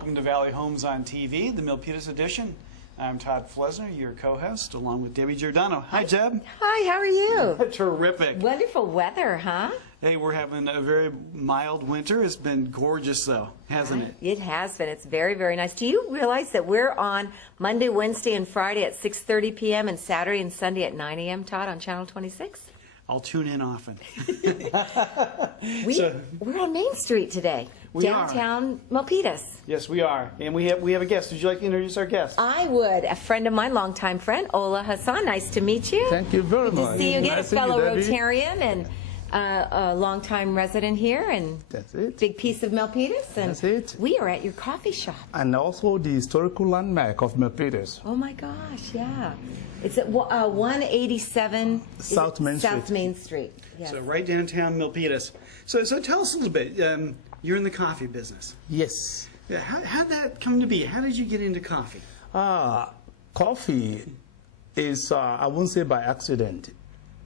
welcome to Valley Homes on TV, the Milpitas edition. I'm Todd Flesner, your co-host, along with Debbie Giordano. Hi, Jeb. Hi, how are you? Terrific. Wonderful weather, huh? Hey, we're having a very mild winter. It's been gorgeous, though, hasn't it? It has been. It's very, very nice. Do you realize that we're on Monday, Wednesday, and Friday at 6:30 p.m. and Saturday and Sunday at 9 a.m., Todd, on Channel 26? I'll tune in often. We're on Main Street today, downtown Milpitas. Yes, we are. And we have a guest. Would you like to introduce our guest? I would. A friend of mine, longtime friend, Ola Hassan. Nice to meet you. Thank you very much. Good to see you again, Nice a fellow to see you, Rotarian and a longtime resident here, and That's it. big piece of Milpitas. And That's it. we are at your coffee shop. And also the historical landmark of Milpitas. Oh my gosh, yeah. It's at 187 South Main Street. South Main Street. Yes. So right downtown Milpitas. So tell us a little bit. You're in the coffee business. Yes. Yeah, how'd that come to be? How did you get into coffee? Coffee is, I won't say by accident.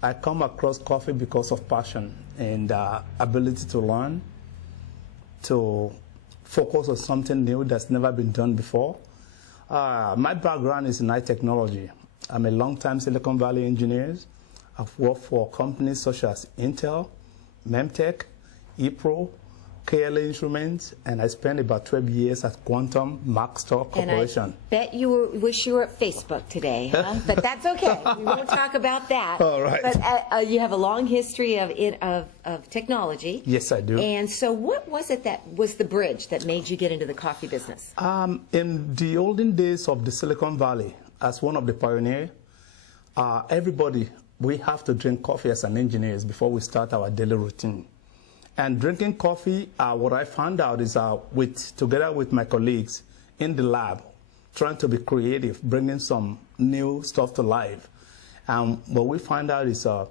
I come across coffee because of passion and ability to learn, to focus on something new that's never been done before. My background is in high technology. I'm a long-time Silicon Valley engineer. I've worked for companies such as Intel, Memtech, ePro, KLA Instruments, and I spent about 12 years at Quantum Maxtor Corporation. And I bet you wish you were at Facebook today, huh? But that's okay. We won't talk about that. All right. But you have a long history of technology. Yes, I do. And so what was it that was the bridge that made you get into the coffee business? In the olden days of the Silicon Valley, as one of the pioneers, everybody, we have to drink coffee as an engineers before we start our daily routine. And drinking coffee, what I found out is together with my colleagues in the lab, trying to be creative, bringing some new stuff to life. And what we find out is, I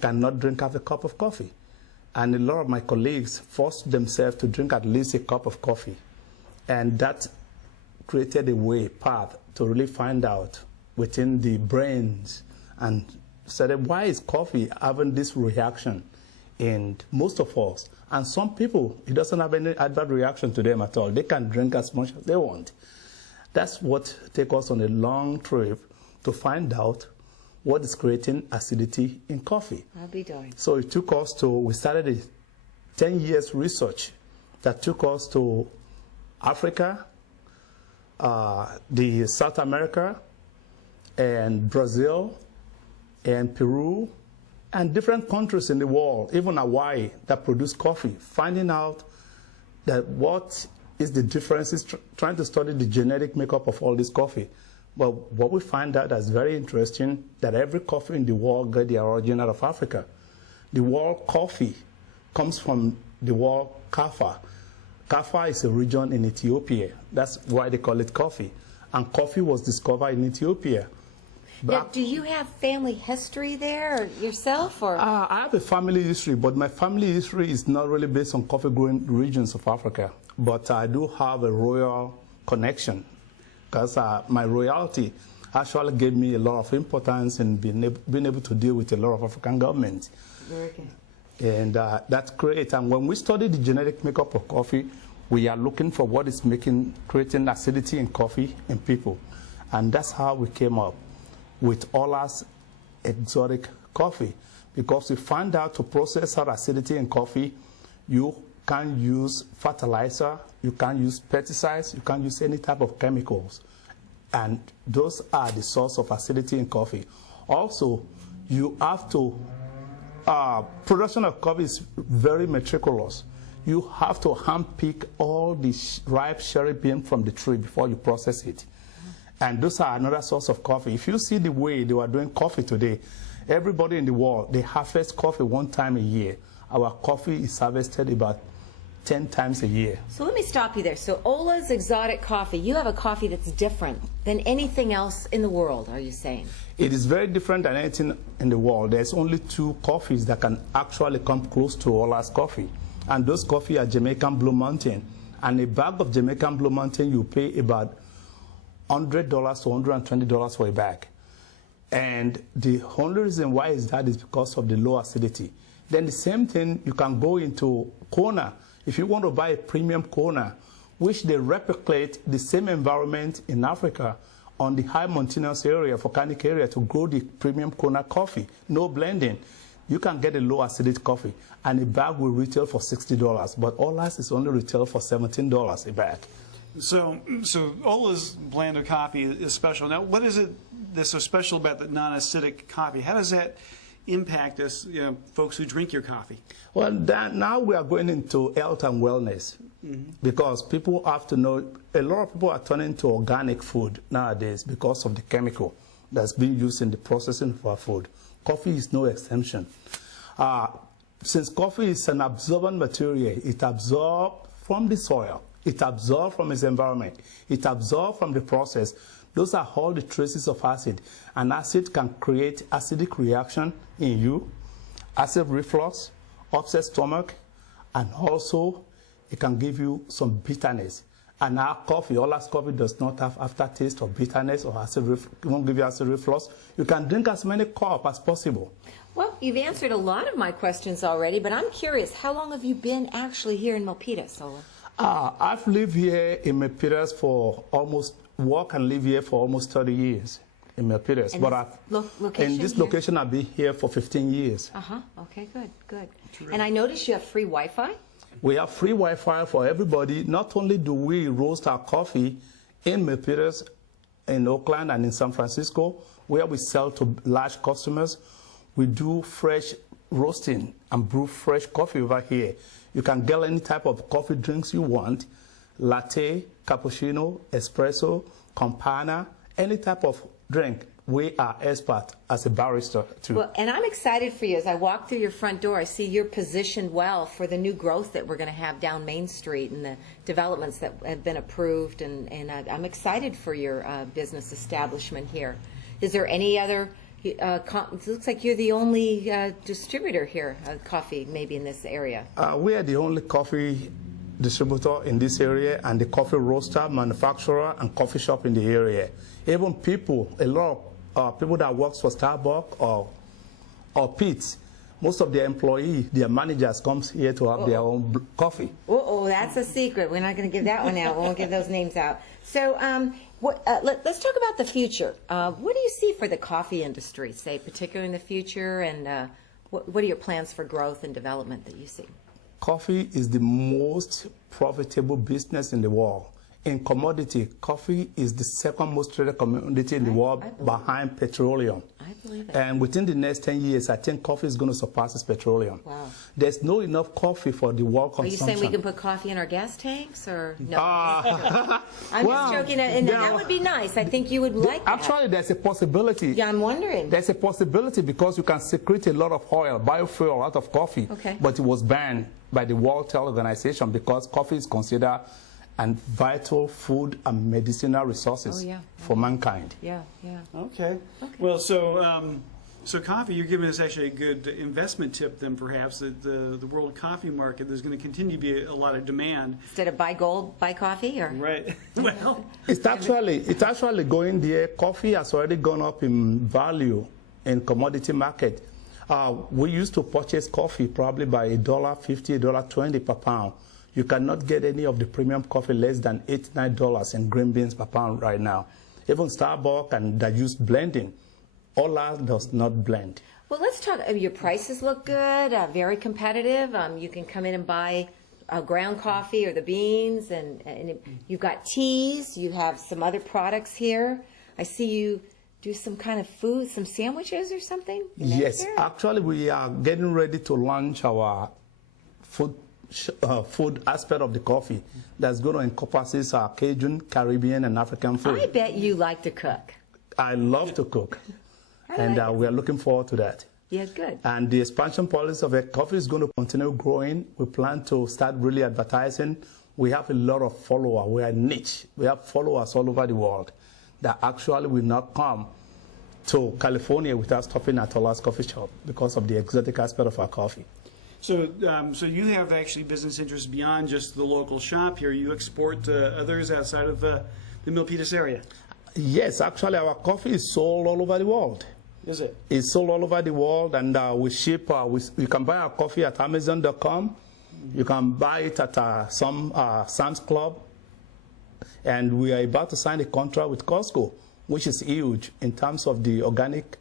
cannot drink half a cup of coffee. And a lot of my colleagues forced themselves to drink at least a cup of coffee. And that created a path to really find out within the brains and said, why is coffee having this reaction in most of us? And some people, it doesn't have any adverse reaction to them at all. They can drink as much as they want. That's what takes us on a long trip to find out what is creating acidity in coffee. I'll be darned. So it took us we started a 10 years research that took us to Africa, the South America, and Brazil, and Peru, and different countries in the world, even Hawaii, that produce coffee, finding out that what is the differences, trying to study the genetic makeup of all this coffee. But what we find out that's very interesting, that every coffee in the world got the origin out of Africa. The word coffee comes from the word Kaffa. Kaffa is a region in Ethiopia. That's why they call it coffee. And coffee was discovered in Ethiopia. Now, do you have family history there yourself? Or? I have a family history, but my family history is not really based on coffee-growing regions of Africa. But I do have a royal connection, because my royalty actually gave me a lot of importance in being able to deal with a lot of African governments. Very good. And that's great. And when we study the genetic makeup of coffee, we are looking for what is creating acidity in coffee in people. And that's how we came up with Ola's exotic coffee, because we found out to process our acidity in coffee, you can't use fertilizer, you can't use pesticides, you can't use any type of chemicals. And those are the source of acidity in coffee. Also, you have to, production of coffee is very meticulous. You have to hand-pick all the ripe cherry bean from the tree before you process it. And those are another source of coffee. If you see the way they were doing coffee today, everybody in the world, they harvest coffee one time a year. Our coffee is harvested about 10 times a year. So let me stop you there. So Ola's exotic coffee, you have a coffee that's different than anything else in the world, are you saying? It is very different than anything in the world. There's only 2 coffees that can actually come close to Ola's coffee. And those coffee are Jamaican Blue Mountain. And a bag of Jamaican Blue Mountain, you pay about $100 to $120 for a bag. And the only reason why is that is because of the low acidity. Then the same thing, you can go into Kona. If you want to buy a premium Kona, which they replicate the same environment in Africa on the high mountainous area, volcanic area, to grow the premium Kona coffee. No blending. You can get a low acidity coffee, and a bag will retail for $60, but Ola's is only retail for $17 a bag. So Ola's blend of coffee is special. Now, what is it that's so special about the non-acidic coffee? How does that impact us, folks who drink your coffee? Well, now we are going into health and wellness, because people have to know, a lot of people are turning to organic food nowadays because of the chemical that's being used in the processing of our food. Coffee is no exemption. Since coffee is an absorbent material, it absorbs from the soil, it absorbs from its environment, it absorbs from the process. Those are all the traces of acid. And acid can create acidic reaction in you, acid reflux, upset stomach, and also it can give you some bitterness. And our coffee, Ola's coffee, does not have aftertaste or bitterness or acid it won't give you acid reflux. You can drink as many cups as possible. Well, you've answered a lot of my questions already, but I'm curious, how long have you been actually here in Milpitas, Ola? I've lived here in Milpitas for almost, work and live here for almost 30 years in Milpitas. And But location in this here? location, I've been here for 15 years. Okay, good. And I noticed you have free Wi-Fi? We have free Wi-Fi for everybody. Not only do we roast our coffee in Milpitas, in Oakland, and in San Francisco, where we sell to large customers, we do fresh roasting and brew fresh coffee over here. You can get any type of coffee drinks you want, latte, cappuccino, espresso, campana, any type of drink. We are expert as a barista too. Well, and I'm excited for you. As I walk through your front door, I see you're positioned well for the new growth that we're going to have down Main Street and the developments that have been approved. And I'm excited for your business establishment here. Is there any other? It looks like you're the only distributor here of coffee, maybe in this area. We are the only coffee distributor in this area, and the coffee roaster, manufacturer, and coffee shop in the area. Even people, a lot of people that works for Starbucks or Pete's, most of their employees, their managers comes here to have their own coffee. Oh, that's a secret. We're not going to give that one out. We won't give those names out. So let's talk about the future. What do you see for the coffee industry, say, particularly in the future, and what are your plans for growth and development that you see? Coffee is the most profitable business in the world. In commodity, coffee is the second most traded commodity in the world behind petroleum. I believe it. And within the next 10 years, I think coffee is going to surpass petroleum. Wow. There's no enough coffee for the world consumption. Are you saying we can put coffee in our gas tanks, or no? I'm well, just joking, and that would be nice. I think you would like that. Actually, there's a possibility. Yeah, I'm wondering. There's a possibility because you can secrete a lot of oil, biofuel out of coffee. Okay. But it was banned by the World Health Organization because coffee is considered and vital food and medicinal resources for mankind. Yeah. Okay. Well, so coffee, you're giving us actually a good investment tip then, perhaps, that the world coffee market, there's going to continue to be a lot of demand. Instead of buy gold, buy coffee, or Right. Well, It's actually going there. Coffee has already gone up in value in commodity market. We used to purchase coffee probably by $1.50, $1.20 per pound. You cannot get any of the premium coffee less than $8, $9 in green beans per pound right now. Even Starbucks, and they use blending. Ola does not blend. Well, let's talk. Your prices look good, very competitive. You can come in and buy ground coffee or the beans, and you've got teas. You have some other products here. I see you do some kind of food, some sandwiches or something? Yes, actually we are getting ready to launch our food aspect of the coffee that's going to encompass our Cajun, Caribbean, and African food. I bet you like to cook. I love to cook, and we are looking forward to that. Yeah, good. And the expansion policy of the coffee is going to continue growing. We plan to start really advertising. We have a lot of followers. We are niche. We have followers all over the world that actually will not come to California without stopping at Ola's coffee shop because of the exotic aspect of our coffee. So you have actually business interests beyond just the local shop here. You export to others outside of the Milpitas area. Yes, actually our coffee is sold all over the world. Is it? It's sold all over the world, and we ship. You can buy our coffee at Amazon.com. You can buy it at some Sam's Club And we are about to sign a contract with Costco, which is huge in terms of the organic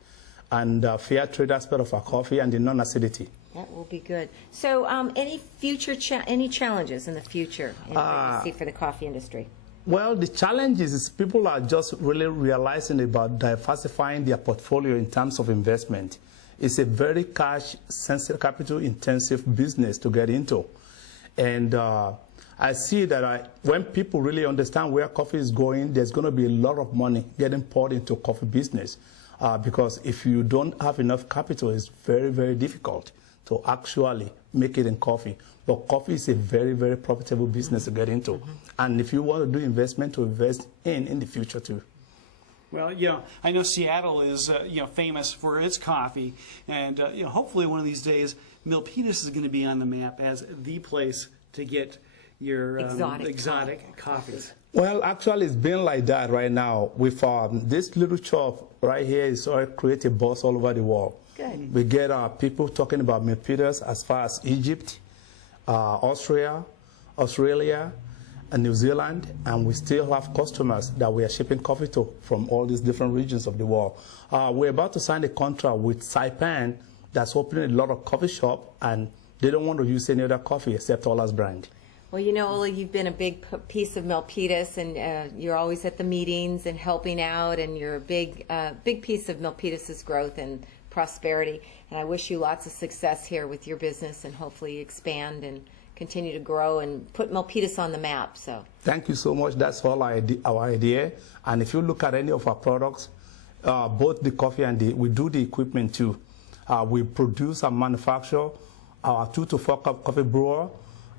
and fair trade aspect of our coffee and the non-acidity. That will be good. So any future, any challenges in the future in what you see for the coffee industry? Well, the challenge is people are just really realizing about diversifying their portfolio in terms of investment. It's a very cash-sensitive, capital-intensive business to get into. And I see that when people really understand where coffee is going, there's going to be a lot of money getting poured into coffee business. Because if you don't have enough capital, it's very, very difficult to actually make it in coffee. But coffee is a very, very profitable business to get into. And if you want to do investment, to invest in the future too. Well, I know Seattle is famous for its coffee, and hopefully one of these days Milpitas is going to be on the map as the place to get your exotic coffees. Well, actually, it's been like that right now. With this little shop right here, is already created a buzz all over the world. Good. We get people talking about Milpitas as far as Egypt, Australia, and New Zealand, and we still have customers that we are shipping coffee to from all these different regions of the world. We're about to sign a contract with Saipan that's opening a lot of coffee shop, and they don't want to use any other coffee except Ola's brand. Well, Ola, you've been a big piece of Milpitas, and you're always at the meetings and helping out, and you're a big piece of Milpitas' growth and prosperity. And I wish you lots of success here with your business, and hopefully expand and continue to grow and put Milpitas on the map. So thank you so much. That's all our idea. And if you look at any of our products, both the coffee and we do the equipment too. We produce and manufacture our 2 to 4 cup coffee brewer.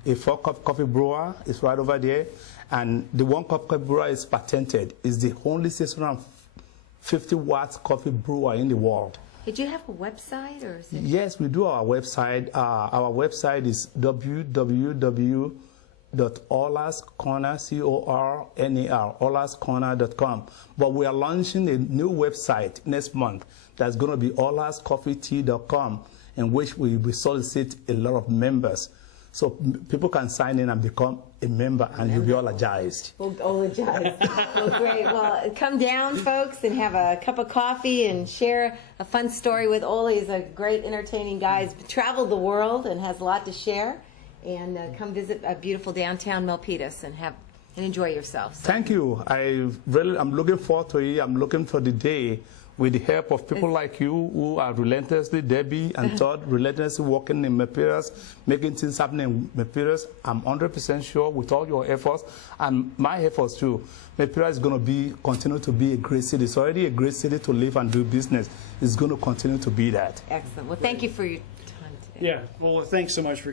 A 4 cup coffee brewer is right over there, and the 1 cup coffee brewer is patented. It's the only 650 watts coffee brewer in the world. Did you have a website, or is it? Yes, we do our website. Our website is olascorner.com. But we are launching a new website next month that's going to be olascoffeetea.com, in which we will solicit a lot of members. So people can sign in and become a member, and you'll be ologized. Well, ologized. Well, great. Well, come down, folks, and have a cup of coffee and share a fun story with Ole. He's a great, entertaining guy. He's traveled the world and has a lot to share. And come visit a beautiful downtown Milpitas and enjoy yourself. So. Thank you. I'm looking forward to it. I'm looking for the day, with the help of people like you who are relentlessly, Debbie and Todd, relentlessly working in Milpitas, making things happen in Milpitas. I'm 100% sure with all your efforts and my efforts too, Milpitas is going to continue to be a great city. It's already a great city to live and do business. It's going to continue to be that. Excellent. Well, thank you for your time today. Yeah. Well, thanks so much for